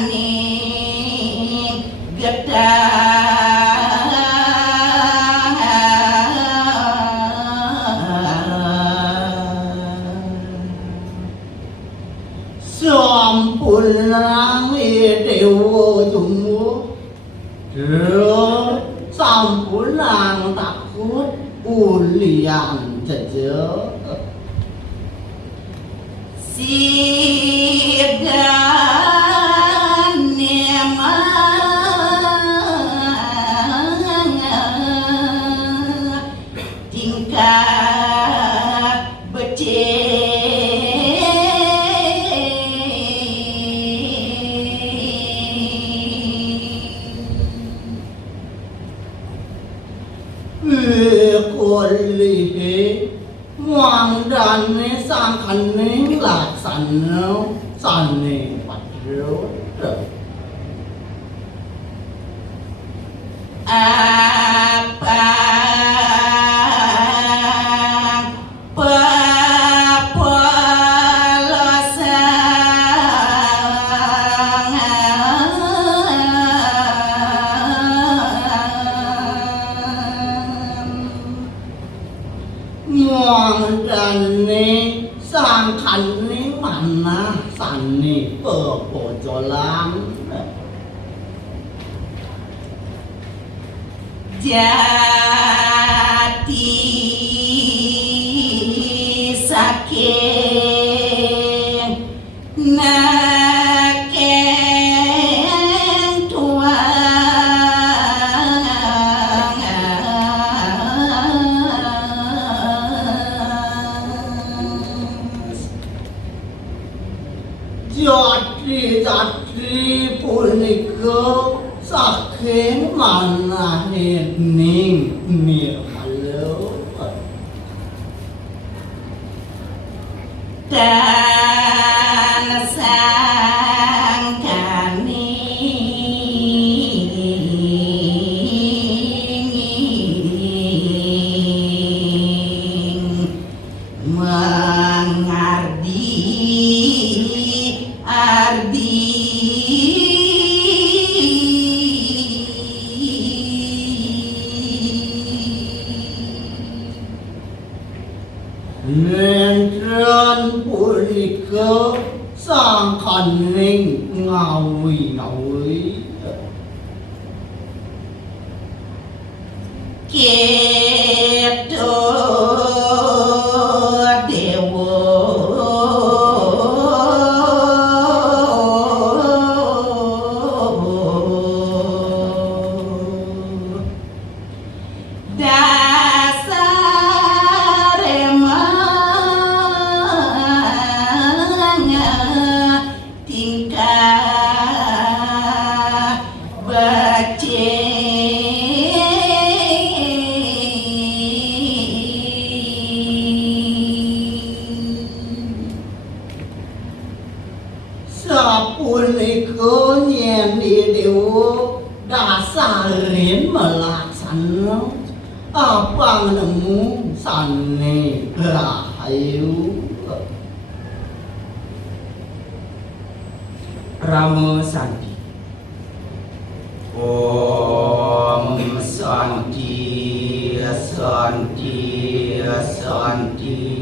Saning Sampunang dewa jumbo sampunang takut ulian jeje Sidan nemang tingkah becek Lihe Muang dane sangkane laksana sane padha apa Muang dane sangkane mana sane pepojolan Jati saking nakeng tuang Jati punika saking manane ning nirmala dan sangkani Nentran punika sangkaning ngawi-ngawi Kepto dewa Sapunika nyeni dewa dasarin melaksana apa nemu sane rahayu Rama Santi Om Santi Santi Santi